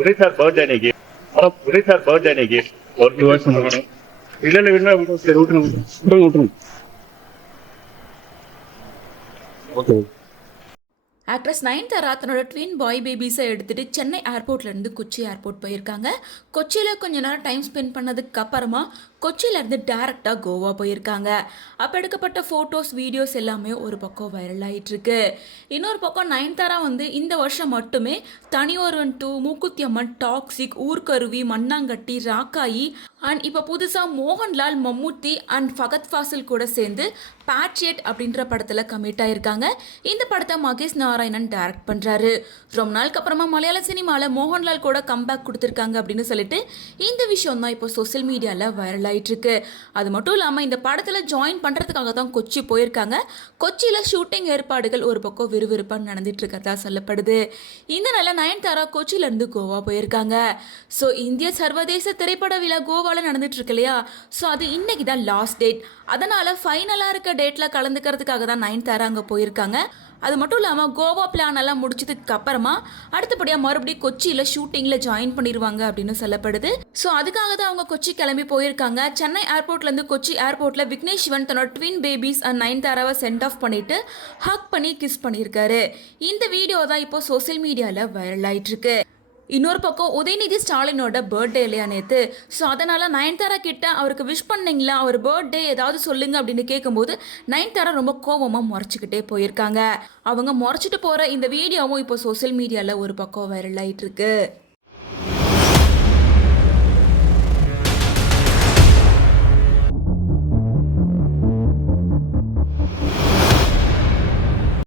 Uday sir birthday அன்னைக்கு ஒரு 2 வருஷம் இல்ல சரி விட்டுருங்க. ஓகே. ஆக்ட்ரஸ் நயன்தாரா தன்னோட ட்வின் பாய் பேபிஸை எடுத்துகிட்டு சென்னை ஏர்போர்ட்லேருந்து கொச்சி ஏர்போர்ட் போயிருக்காங்க. கொச்சியில் கொஞ்ச நேரம் டைம் ஸ்பெண்ட் பண்ணதுக்கு அப்புறமா கொச்சியிலேருந்து டேரெக்டாக கோவா போயிருக்காங்க. அப்போ எடுக்கப்பட்ட ஃபோட்டோஸ் வீடியோஸ் எல்லாமே ஒரு பக்கம் வைரல் ஆகிட்டுருக்கு. இன்னொரு பக்கம் நயன்தாரா இந்த வருஷம் மட்டுமே Thaniyoruvan 2, Mookuthi Amman, toxic, ஊர்கருவி, Mannangatti, Rakkayi and இப்போ புதுசாக மோகன்லால், மம்முட்டி அண்ட் ஃபகத் ஃபாசில் கூட சேர்ந்து பேட்ரியட் அப்படின்ற படத்தில் கமிட் ஆயிருக்காங்க. இந்த படத்தை மகேஷ் நாராயணன் டைரக்ட் பண்ணுறாரு. ரொம்ப நாளுக்கு அப்புறமா மலையாள சினிமாவில் மோகன்லால் கூட கம்பேக் கொடுத்துருக்காங்க அப்படின்னு சொல்லிட்டு இந்த விஷயம் தான் இப்போ சோசியல் மீடியாவில் வைரல் ஆகிட்டுருக்கு. அது மட்டும் இல்லாமல் இந்த படத்தில் ஜாயின் பண்ணுறதுக்காக தான் கொச்சி போயிருக்காங்க. கொச்சியில் ஷூட்டிங் ஏற்பாடுகள் ஒரு பக்கம் விறுவிறுப்பாக நடந்துட்டு இருக்கிறதா சொல்லப்படுது. இந்த நிலை நயன்தாரா கொச்சியிலேருந்து கோவா போயிருக்காங்க. ஸோ இந்திய சர்வதேச திரைப்பட விழா கோவாவில் நடந்துட்டு இருக்கு இல்லையா? ஸோ அது இன்னைக்கு தான் லாஸ்ட் டேட். அதனால் ஃபைனலாக இருக்க டேட்டில் கலந்துக்கிறதுக்காக தான் நயன்தாரா அங்கே போயிருக்காங்க. அது மட்டும் இல்லாமல் கோவா பிளான் எல்லாம் முடிச்சதுக்கு அப்புறமா அடுத்தபடியாக மறுபடியும் கொச்சியில் ஷூட்டிங்கில் ஜாயின் பண்ணிடுவாங்க அப்படின்னு சொல்லப்படுது. ஸோ அதுக்காக தான் அவங்க கொச்சி கிளம்பி போயிருக்காங்க. சென்னை ஏர்போர்ட்லேருந்து கொச்சி ஏர்போர்ட்டில் விக்னேஷ் சிவன் தன்னோட ட்வின் பேபிஸ் அண்ட் நயன்தாராவை சென்ட் ஆஃப் பண்ணிட்டு ஹக் பண்ணி கிஸ் பண்ணியிருக்காரு. இந்த வீடியோ தான் இப்போ சோசியல் மீடியாவில் வைரல் ஆகிட்டு இருக்கு. இன்னொரு பக்கம் உதயநிதி ஸ்டாலினோட பர்த்டே இல்லையா நேற்று. ஸோ அதனால் நயன்தாரா கிட்ட அவருக்கு விஷ் பண்ணிங்களா, அவர் பர்த்டே ஏதாவது சொல்லுங்க அப்படின்னு கேட்கும்போது நயன்தாரா ரொம்ப கோபமாக முறைச்சிக்கிட்டே போயிருக்காங்க. அவங்க முறைச்சிட்டு போகிற இந்த வீடியோவும் இப்போ சோசியல் மீடியாவில் ஒரு பக்கம் வைரல் ஆகிட்டு இருக்கு.